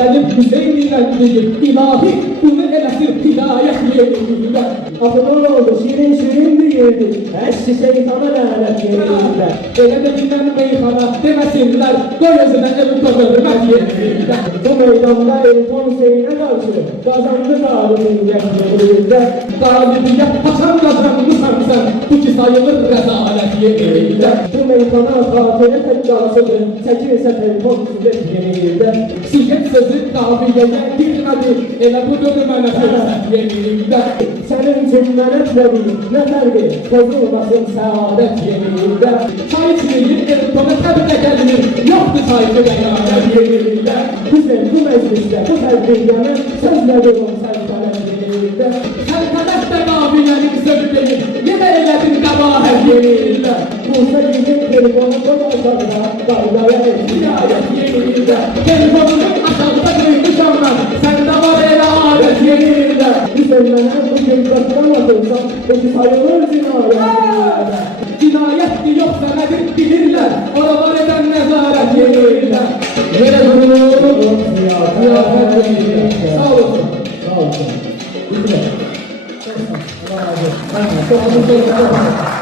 Gelip Hüseyin'den deyip ilahi bunu eləsin hidayət yerində. Adının oldu şirin şirin deyirdi, eşki şeytana lənət yerində. Elə də bilən meyxana deməsinlər, qoy özünə ev qazanmaq yerində. Bu meydanda Elton Hüseyin'e karşı kazandı galibiyet yerində. Qalibiyyət haçan qazanmısan sən, bu ki sayılır rəzalət yerində. Bu meydana xatirə təqqasıdır, çəkilsə Elton Hüseyin'e yerində. Siyyət sözü qabiliyyəyə girmədi, elə budur mənə fərsət yerində. Sənin üçün mənə təbii, nə fərqi, pozulmasın səadət yerində. Çay içilir, Eltona təbqə gəlinir, yoxdur sayılı qəyanət yerində. Hüseyin bu məclisdə, bu tədbirləmə sözlədir o səltənət yerində. Səltənət də qabilənin sözü deyil, yenə elədin qəbahət yerində. Musa bizim telefonu qoy aşağıda, qaydaya Hidayət yerində, telefonunun aşağıda qoymuşam mən, səndə var elə adət yerində. Hüseyin mənə bu gün qatdan atılsam, peki sayılır cinayət. Cinayətdir yoxsa nədir bilirlər, oralar edən nəzarət yerində. Yerə durur, ziyafət yerində. Sağ olsun. Sağ olsun. Bitirək. Sağ olsun.